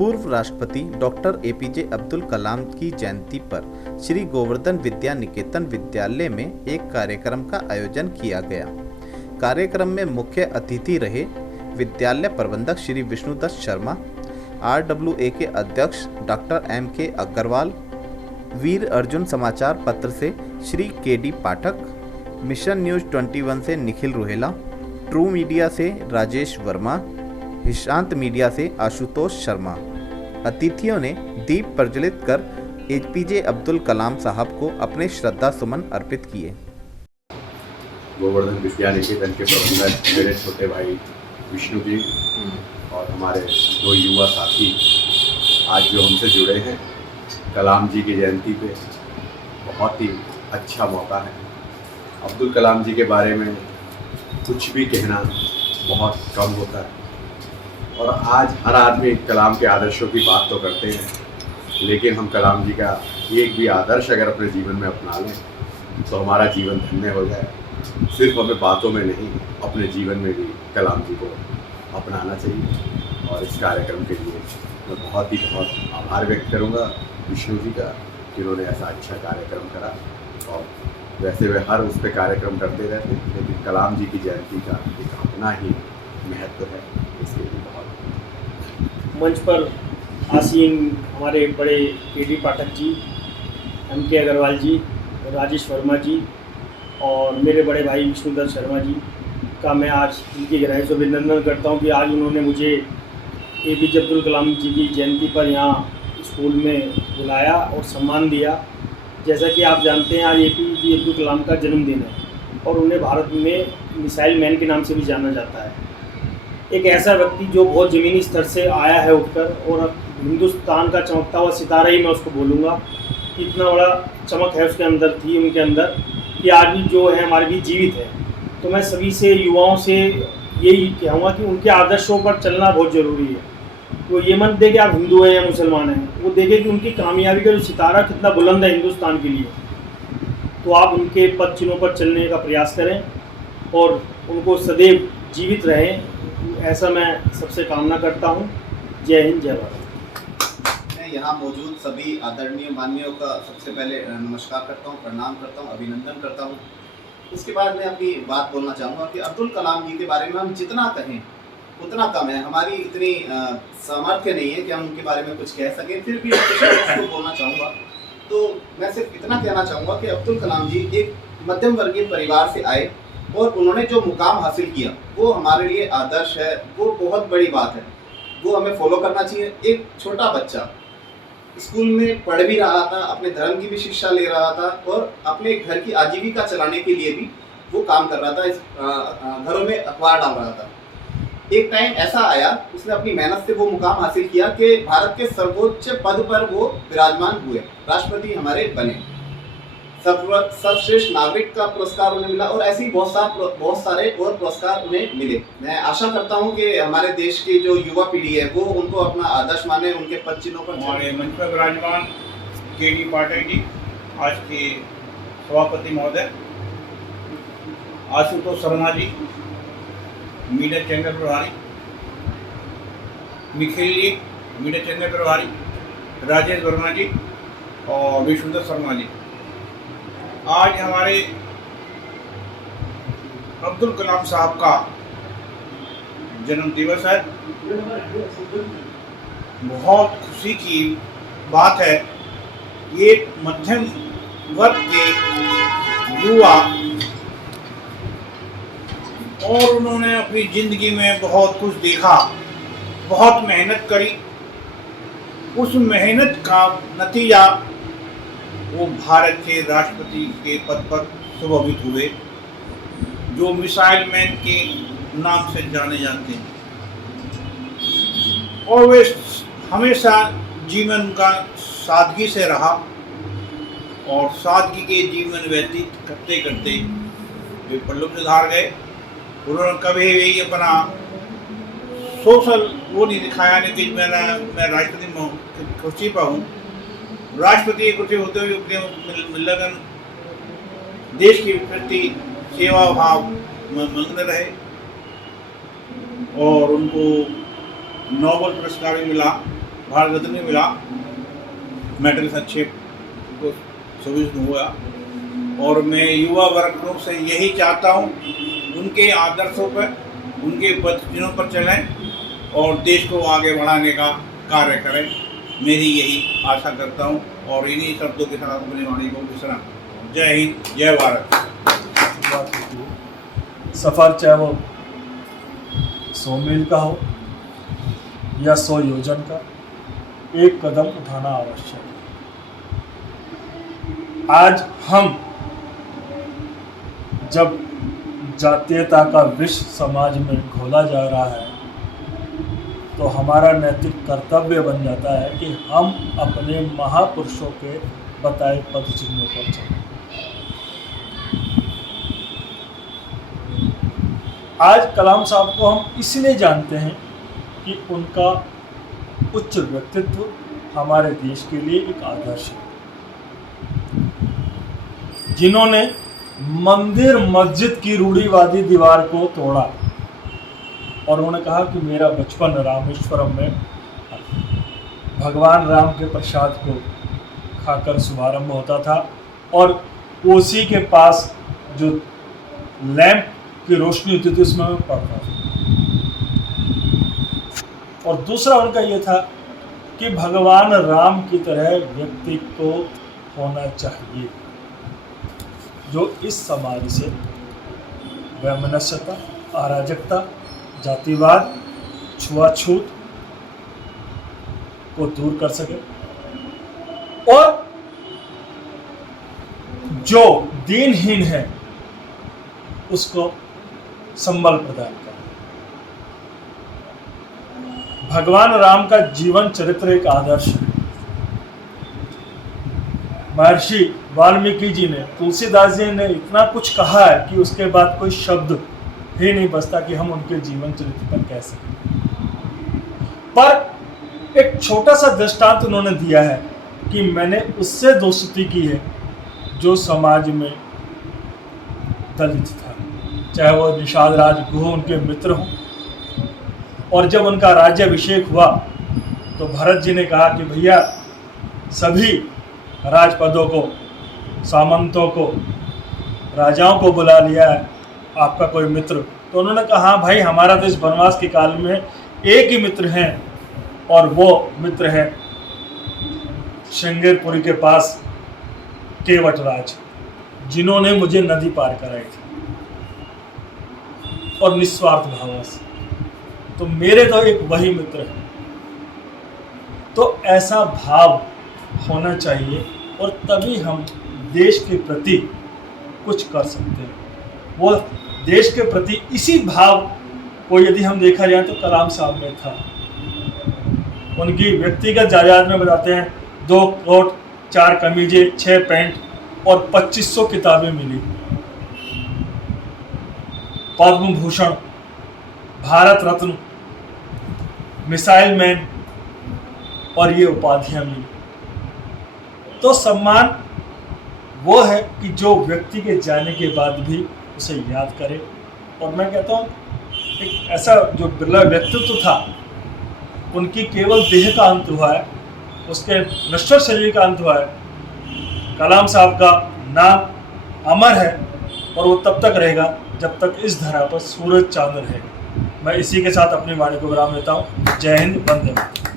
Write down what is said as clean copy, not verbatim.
पूर्व राष्ट्रपति doctor APJ Abdul Kalam की जयंती पर श्री गोवर्धन विद्या निकेतन विद्यालय में एक कार्यक्रम का आयोजन किया गया। कार्यक्रम में मुख्य अतिथि रहे विद्यालय प्रबंधक श्री विष्णुदत्त शर्मा, RWA के अध्यक्ष डॉक्टर MK अग्रवाल, वीर अर्जुन समाचार पत्र से श्री KD पाठक, मिशन न्यूज़ 21 से निखिल रोहेला, ट्रू मीडिया से राजेश वर्मा, हिशांत मीडिया से आशुतोष शर्मा। अतिथियों ने दीप प्रज्वलित कर एपीजे अब्दुल कलाम साहब को अपने श्रद्धा सुमन अर्पित किए। गोवर्धन विद्या निकेतन के प्रबंधक मेरे छोटे भाई विष्णु जी और हमारे दो युवा साथी आज जो हमसे जुड़े हैं, कलाम जी की जयंती पे बहुत ही अच्छा मौका है। अब्दुल कलाम जी के बारे में कुछ भी कहना बहुत कम होता है और आज हर आदमी कलाम के आदर्शों की बात तो करते हैं, लेकिन हम कलाम जी का एक भी आदर्श अगर अपने जीवन में अपना लें तो हमारा जीवन धन्य हो जाए। सिर्फ हमें बातों में नहीं, अपने जीवन में भी कलाम जी को अपनाना चाहिए। और इस कार्यक्रम के लिए मैं बहुत आभार व्यक्त करूंगा विष्णु जी का कि उन्होंने ऐसा अच्छा कार्यक्रम करा। और वैसे वे हर उस पर कार्यक्रम करते रहते, लेकिन कलाम जी की जयंती का एक अपना ही महत्व है। इसके लिए बहुत मंच पर आसीन हमारे बड़े KD पाठक जी, MK अग्रवाल जी, राजेश वर्मा जी और मेरे बड़े भाई विष्णुदत्त शर्मा जी का मैं आज उनकी गहराई से अभिनंदन करता हूं कि आज उन्होंने मुझे एपीजे अब्दुल कलाम जी की जयंती पर यहाँ स्कूल में बुलाया और सम्मान दिया। जैसा कि आप जानते हैं, आज एपीजे अब्दुल कलाम का जन्मदिन है और उन्हें भारत में मिसाइल मैन के नाम से भी जाना जाता है। एक ऐसा व्यक्ति जो बहुत ज़मीनी स्तर से आया है उठकर, और हिंदुस्तान का चमकता हुआ सितारा ही मैं उसको बोलूँगा कि इतना बड़ा चमक है उसके अंदर, थी उनके अंदर, कि आज भी जो है हमारे बीच जीवित है। तो मैं सभी से, युवाओं से यही कहूँगा कि उनके आदर्शों पर चलना बहुत ज़रूरी है। तो ये मत दें कि आप हिंदू हैं या मुसलमान हैं, वो देखें कि उनकी कामयाबी का जो सितारा कितना बुलंद है हिंदुस्तान के लिए। तो आप उनके पद चिन्हों पर चलने का प्रयास करें और उनको सदैव जीवित रहें, ऐसा मैं सबसे कामना करता हूं। जय हिंद, जय भारत। मैं यहाँ मौजूद सभी आदरणीय माननीयों का सबसे पहले नमस्कार करता हूँ, प्रणाम करता हूँ, अभिनंदन करता हूँ। उसके बाद मैं अपनी बात बोलना चाहूँगा कि अब्दुल कलाम जी के बारे में हम जितना कहें उतना कम है। हमारी इतनी सामर्थ्य नहीं है कि हम उनके बारे में कुछ कह सकें, फिर भी मैं कुछ बोलना चाहूँगा। तो मैं सिर्फ इतना कहना चाहूँगा कि अब्दुल कलाम जी एक मध्यम वर्गीय परिवार से आए और उन्होंने जो मुकाम हासिल किया वो हमारे लिए आदर्श है, वो बहुत बड़ी बात है, वो हमें फॉलो करना चाहिए। एक छोटा बच्चा स्कूल में पढ़ भी रहा था, अपने धर्म की भी शिक्षा ले रहा था और अपने घर की आजीविका चलाने के लिए भी वो काम कर रहा था, घरों में अखबार डाल रहा था। एक टाइम ऐसा आया, उसने अपनी मेहनत से वो मुकाम हासिल किया कि भारत के सर्वोच्च पद पर वो विराजमान हुए, राष्ट्रपति हमारे बने, सर्वश्रेष्ठ नागरिक का पुरस्कार उन्हें मिला और ऐसे ही बहुत सारे और पुरस्कार उन्हें मिले। मैं आशा करता हूं कि हमारे देश की जो युवा पीढ़ी है वो उनको अपना आदर्श माने, उनके पद चिन्हों पर। हमारे मंच पर विराजमान KD पाठक जी, आज के सभापति महोदय आशुतोष शर्मा जी, मीडिया चैनल प्रभारी निखिल जी, मीडिया चैनल प्रभारी राजेश वर्मा जी और विष्णुदत्त शर्मा जी। आज हमारे अब्दुल कलाम साहब का जन्म दिवस है। बहुत खुशी की बात है, ये मध्यम वर्ग के युवा और उन्होंने अपनी ज़िंदगी में बहुत कुछ देखा, बहुत मेहनत करी। उस मेहनत का नतीजा वो भारत के राष्ट्रपति के पद पर सुशोभित हुए, जो मिसाइल मैन के नाम से जाने जाते हैं। और वे हमेशा जीवन का सादगी से रहा और सादगी के जीवन व्यतीत करते करते वे परलोक से धार गए। उन्होंने कभी भी अपना सोशल वो नहीं दिखाया, नहीं कि मैं राष्ट्रपति कुर्सी पर हूँ। राष्ट्रपति की कुर्सी होते हुए अपने लगन देश के प्रति सेवा भाव मग्न रहे और उनको नोबेल पुरस्कार भी मिला भारत रत्न मिला, मेडल अच्छे को सर्विस हुआ। और मैं युवा वर्गों से यही चाहता हूँ, उनके आदर्शों पर, उनके वचनों पर चलें और देश को आगे बढ़ाने का कार्य करें। मेरी यही आशा करता हूँ और इन्हीं शब्दों के साथ अपनी वाणी को विश्राम। जय हिंद, जय भारत। सफ़र चाहे वो 100 मील का हो या 100 योजन का, एक कदम उठाना आवश्यक है। आज हम जब जातीयता का विष समाज में घोला जा रहा है, तो हमारा नैतिक कर्तव्य बन जाता है कि हम अपने महापुरुषों के बताए पद चिन्हों पर चलें। आज कलाम साहब को हम इसलिए जानते हैं कि उनका उच्च व्यक्तित्व हमारे देश के लिए एक आदर्श है, जिन्होंने मंदिर मस्जिद की रूढ़िवादी दीवार को तोड़ा और उन्होंने कहा कि मेरा बचपन रामेश्वरम में भगवान राम के प्रसाद को खाकर शुभारंभ होता था और उसी के पास जो लैंप की रोशनी होती थी उसमें मैं पढ़ता था। और दूसरा उनका ये था कि भगवान राम की तरह व्यक्ति को होना चाहिए जो इस समाज से वैमनस्यता, अराजकता, जातिवाद, छुआछूत को दूर कर सके और जो दीनहीन है उसको संबल प्रदान करे। भगवान राम का जीवन चरित्र एक आदर्श है। महर्षि वाल्मीकि जी ने, तुलसीदास जी ने इतना कुछ कहा है कि उसके बाद कोई शब्द ही नहीं बचता कि हम उनके जीवन चरित्र पर कह सकें। पर एक छोटा सा दृष्टांत उन्होंने दिया है कि मैंने उससे दोस्ती की है जो समाज में दलित था, चाहे वो निषाद राज गुह उनके मित्र हों। और जब उनका राज्याभिषेक हुआ तो भरत जी ने कहा कि भैया सभी राजपदों को, सामंतों को, राजाओं को बुला लिया है, आपका कोई मित्र? तो उन्होंने कहा हाँ भाई, हमारा तो इस वनवास के काल में एक ही मित्र हैं और वो मित्र है श्रृंगेरपुरी के पास केवटराज, जिन्होंने मुझे नदी पार कराई थी और निस्वार्थ भाव से। तो मेरे तो एक वही मित्र है। तो ऐसा भाव होना चाहिए और तभी हम देश के प्रति कुछ कर सकते हैं। वो देश के प्रति इसी भाव को यदि हम देखा जाए तो कलाम साहब में था। उनकी व्यक्तिगत जायदाद में बताते हैं 2 कोट, 4 कमीजें, 6 पैंट और 2500 किताबें मिली। पद्म भूषण, भारत रत्न, मिसाइल मैन और ये उपाधियां मिली। तो सम्मान वो है कि जो व्यक्ति के जाने के बाद भी उसे याद करे। और मैं कहता हूँ एक ऐसा जो बिरला व्यक्तित्व था, उनकी केवल देह का अंत हुआ है, उसके नश्वर शरीर का अंत हुआ है। कलाम साहब का नाम अमर है और वो तब तक रहेगा जब तक इस धरा पर सूरज चांद रहेगा। मैं इसी के साथ अपनी वाणी को विराम देता हूँ। जय हिंद, वंदे मातरम।